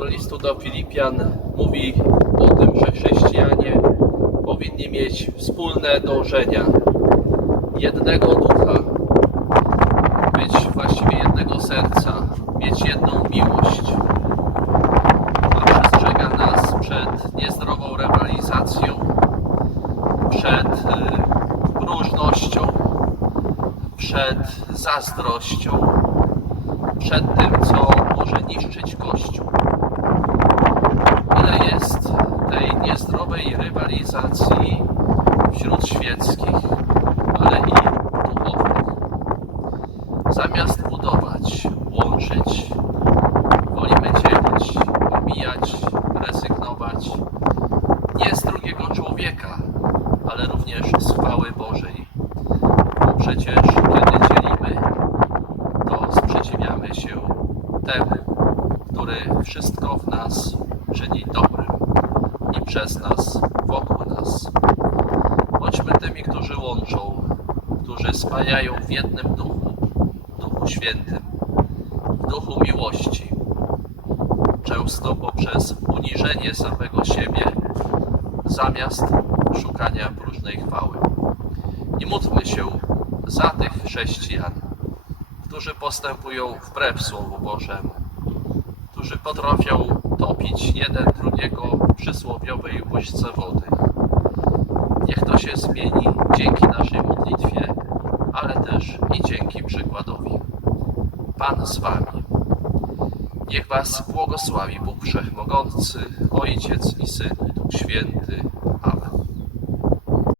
listu do Filipian mówi o tym, że chrześcijanie powinni mieć wspólne dążenia jednego ducha, być właściwie jednego serca, mieć jedną miłość. A przestrzega nas przed niezdrową rywalizacją, przed y, próżnością, przed zazdrością, przed tym, co może niszczyć wśród świeckich, ale i duchowych. Zamiast budować, łączyć, wolimy dzielić, omijać, rezygnować nie z drugiego człowieka, ale również z chwały Bożej. Bo przecież kiedy dzielimy, to sprzeciwiamy się temu, który wszystko w nas czyni dobrym i przez nas, którzy spajają w jednym duchu, Duchu Świętym, w duchu miłości. Często poprzez uniżenie samego siebie, zamiast szukania próżnej chwały. I módlmy się za tych chrześcijan, którzy postępują wbrew Słowu Bożemu, którzy potrafią topić jeden drugiego w przysłowiowej łyżce wody. Niech to się zmieni dzięki naszej modlitwie, ale też i dzięki przykładowi. Pan z Wami. Niech Was błogosławi Bóg Wszechmogący, Ojciec i Syn Duch Święty.